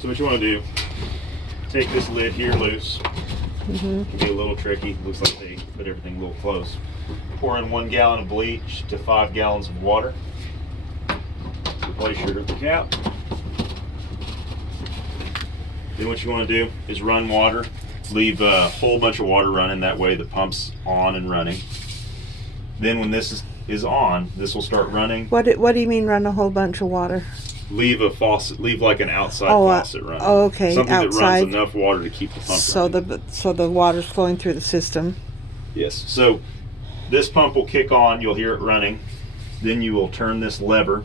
So what you want to do, take this lid here loose. It can be a little tricky. Looks like they put everything a little close. Pour in 1 gallon of bleach to 5 gallons of water. Replace your cap. Then what you want to do is run water. Leave a whole bunch of water running, that way the pump's on and running. Then when this is on, this will start running. What do you mean run a whole bunch of water? Leave a faucet, leave like an outside faucet running. Oh, okay. Something outside. that runs enough water to keep the pump running. So the water's flowing through the system. Yes. So this pump will kick on, you'll hear it running. Then you will turn this lever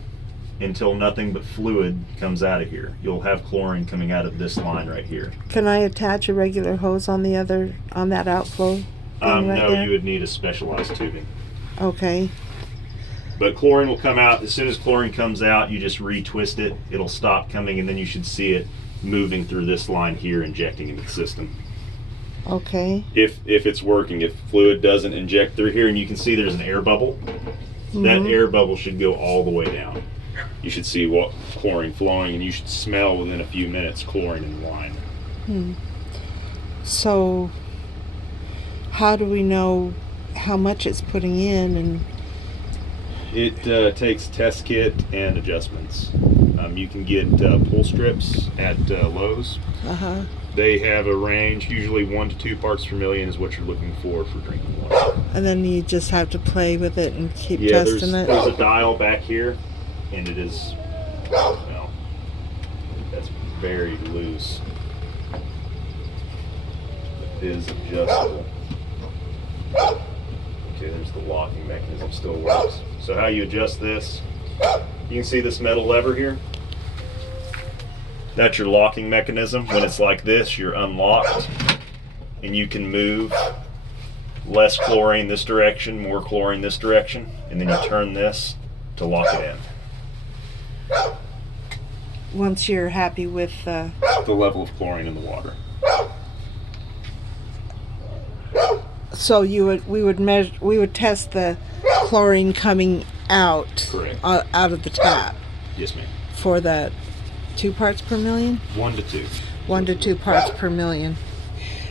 until nothing but fluid comes out of here. You'll have chlorine coming out of this line right here. Can I attach a regular hose on that outflow thing right No, there? you would need a specialized tubing. Okay. But chlorine will come out. As soon as chlorine comes out, you just retwist it. It'll stop coming, and then you should see it moving through this line here, injecting into the system. Okay. If it's working, if fluid doesn't inject through here, and you can see there's an air bubble, that air bubble should go all the way down. You should see what chlorine flowing, and you should smell within a few minutes chlorine in the line. So how do we know how much it's putting in? And It takes test kit and adjustments. You can get pull strips at Lowe's. They have a range, usually 1 to 2 parts per million is what you're looking for drinking water. and then you just have to play with it and keep testing it. There's a dial back here, and it is, well, that's very loose. It is adjustable. Okay, there's the locking mechanism, still works. So how you adjust this, you can see this metal lever here. That's your locking mechanism. When it's like this, you're unlocked, and you can move less chlorine this direction, more chlorine this direction, and then you turn this to lock it in. Once you're happy with The level of chlorine in the water. so we would test the chlorine coming out. Correct. Out of the tap Yes, ma'am. for the 2 parts per million. 1 to 2. 1 to 2 parts per million.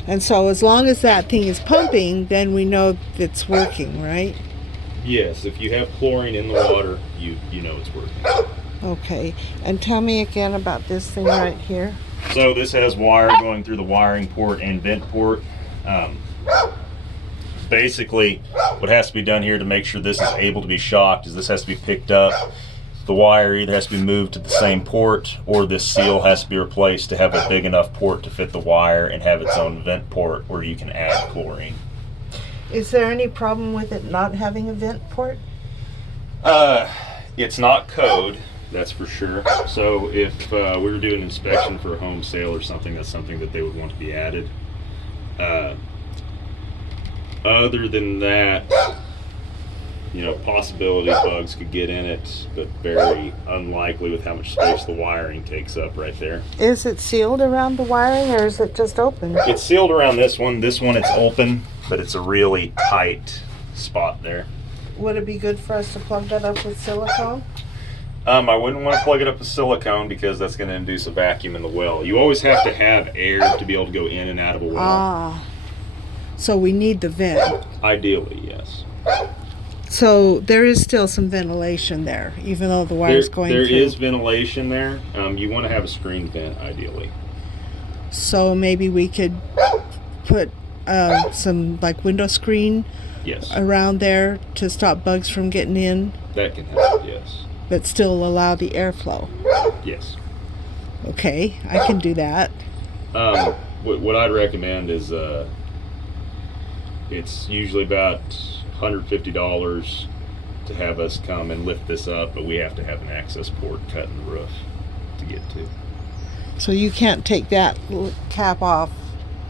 And so as long as that thing is pumping, then we know it's working, right? Yes, if you have chlorine in the water, you know it's working. Okay. And tell me again about this thing right here. So this has wire going through the wiring port and vent port. Basically, what has to be done here to make sure this is able to be shocked is this has to be picked up. The wire either has to be moved to the same port, or this seal has to be replaced to have a big enough port to fit the wire and have its own vent port where you can add chlorine. Is there any problem with it not having a vent port? It's not code, that's for sure. So if we were doing an inspection for a home sale or something, that's something that they would want to be added. Other than that, possibility bugs could get in it, but very unlikely with how much space the wiring takes up right there. Is it sealed around the wiring, or is it just open? It's sealed around this one. This one it's open, but it's a really tight spot there. Would it be good for us to plug that up with silicone? I wouldn't want to plug it up with silicone because that's going to induce a vacuum in the well. You always have to have air to be able to go in and out of a well. So we need the vent. Ideally, yes. So there is still some ventilation there, even though the wire's going through. There is ventilation there. You want to have a screen vent, ideally. So maybe we could put some window screen Yes. around there to stop bugs from getting in, That can help, yes. but still allow the airflow. Yes. Okay, I can do that. What I'd recommend is it's usually about $150 to have us come and lift this up, but we have to have an access port cut in the roof to get to. So you can't take that cap off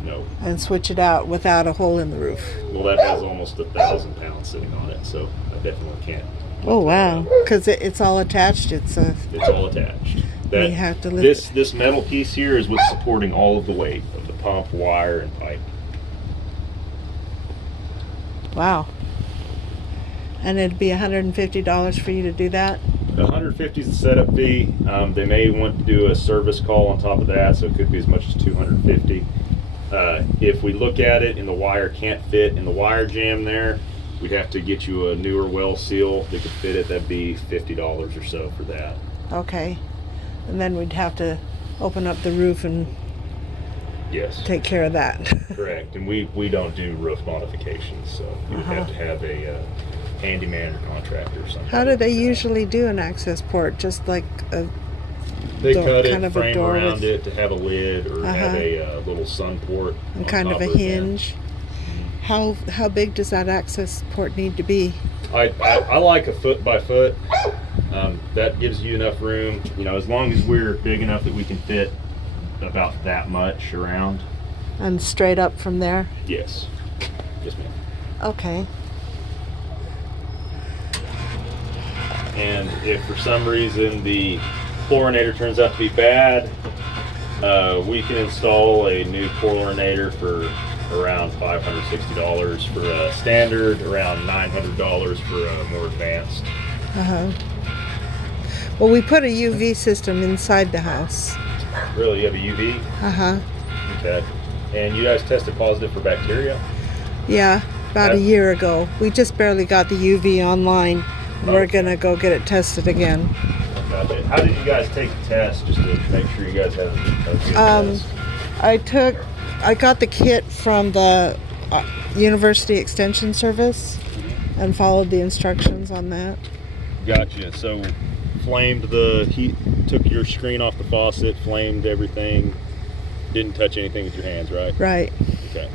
No. and switch it out without a hole in the roof. Well, that has almost 1,000 pounds sitting on it, so I definitely can't. Oh wow! Because it's all attached. It's all attached. We have to lift this metal piece here is what's supporting all of the weight of the pump, wire, and pipe. Wow. And it'd be $150 for you to do that? 150 is the setup fee. They may want to do a service call on top of that, so it could be as much as 250. If we look at it and the wire can't fit in the wire jam there, we'd have to get you a newer well seal that could fit it. That'd be $50 or so for that. Okay. And then we'd have to open up the roof and Yes. take care of that. Correct. And we don't do roof modifications, so you would have to have a handyman or contractor or something. How do they usually do an access port? Just like a They door, cut kind it, of a frame door around with- it to have a lid or have a little sun port. and on kind of top a the vent. hinge? How big does that access port need to be? I like a foot by foot. That gives you enough room, as long as we're big enough that we can fit about that much around. And straight up from there? Yes. Yes, ma'am. Okay. And if for some reason the chlorinator turns out to be bad, we can install a new chlorinator for around $560 for a standard, around $900 for a more advanced. Well, we put a UV system inside the house. Really, you have a UV? Okay. And you guys tested positive for bacteria? Yeah, about a year ago. We just barely got the UV online. We're Okay. gonna go get it tested again. Gotcha. How did you guys take the test, just to make sure you guys have a good test? I got the kit from the University Extension Service and followed the instructions on that. Gotcha. So, flamed the heat, took your screen off the faucet, flamed everything, didn't touch anything with your hands, right? Right. Okay.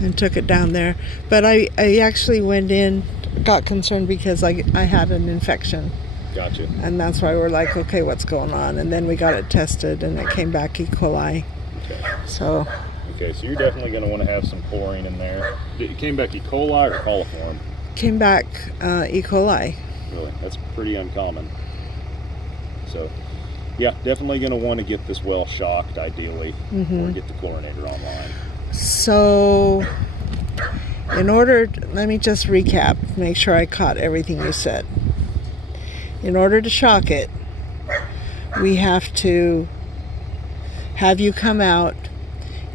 And took it down there. But I actually went in, got concerned because I had an infection. Gotcha. And that's why we're like, okay, what's going on? And then we got it tested and it came back E. coli. Okay. So, Okay, so you're definitely going to want to have some chlorine in there. It came back E. coli or coliform? came back E. coli. Really? That's pretty uncommon. So, yeah, definitely going to want to get this well shocked, ideally, or get the chlorinator online. So, let me just recap, make sure I caught everything you said. In order to shock it, we have to have you come out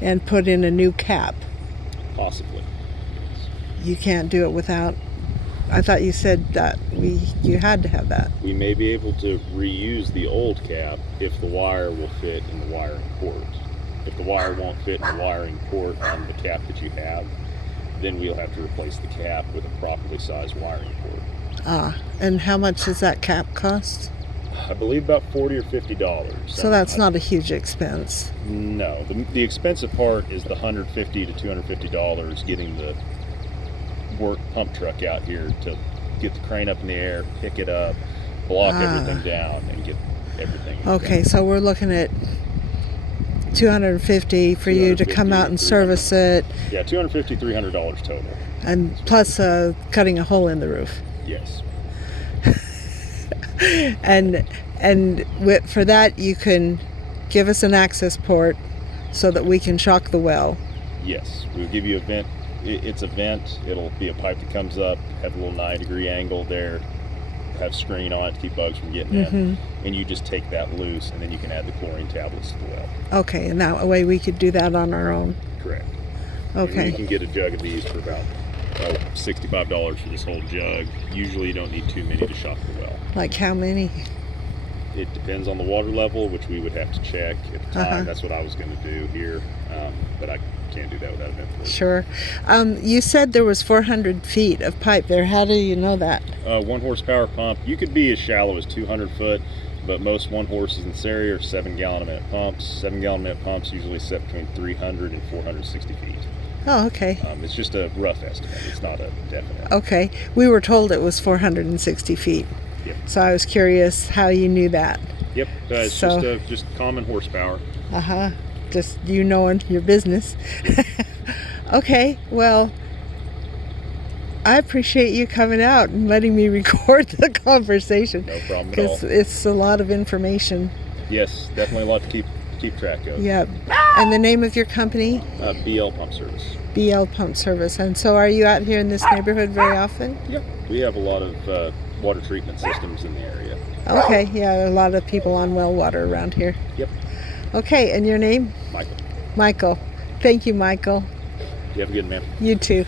and put in a new cap. Possibly. You can't do it without. I thought you said that you had to have that. We may be able to reuse the old cap if the wire will fit in the wiring port. If the wire won't fit in the wiring port on the cap that you have, then we'll have to replace the cap with a properly sized wiring port. And how much does that cap cost? I believe about $40 or $50. So that's not a huge expense. No, the expensive part is the $150 to $250 getting the work pump truck out here to get the crane up in the air, pick it up, block everything down, and get everything. Okay, so we're looking at $250 for you to come out and service it, Yeah, $250, $300 total. and plus cutting a hole in the roof. Yes. And for that you can give us an access port so that we can shock the well. Yes, we'll give you a vent. It's a vent. It'll be a pipe that comes up, have a little 9-degree angle there, have screen on it to keep bugs from getting in, and you just take that loose, and then you can add the chlorine tablets to the well. Okay, and that way we could do that on our own. Correct. And you Okay. can get a jug of these for about $65 for this whole jug. Usually you don't need too many to shock the well. Like how many? It depends on the water level, which we would have to check at the time. That's what I was going to do here, but I can't do that without a vent for it. Sure. You said there was 400 feet of pipe there. How do you know that? 1 horsepower pump. You could be as shallow as 200 foot, but most 1 horses in this area are 7-gallon a minute pumps. 7-gallon a minute pumps usually set between 300 and 460 feet. Oh, okay. It's just a rough estimate. It's not a definite. Okay. We were told it was 460 feet. Yep. So I was curious how you knew that. Yep. It's So- just common horsepower. Just you knowing your business. Okay, well, I appreciate you coming out and letting me record the conversation. No problem at all. Because it's a lot of information. Yes, definitely a lot to keep track of. Yeah. And the name of your company? BL Pump Service. BL Pump Service. And so are you out here in this neighborhood very often? Yep. We have a lot of water treatment systems in the area. Okay, yeah, a lot of people on well water around here. Yep. Okay, and your name? Michael. Michael. Thank you, Michael. You have a good man. You too.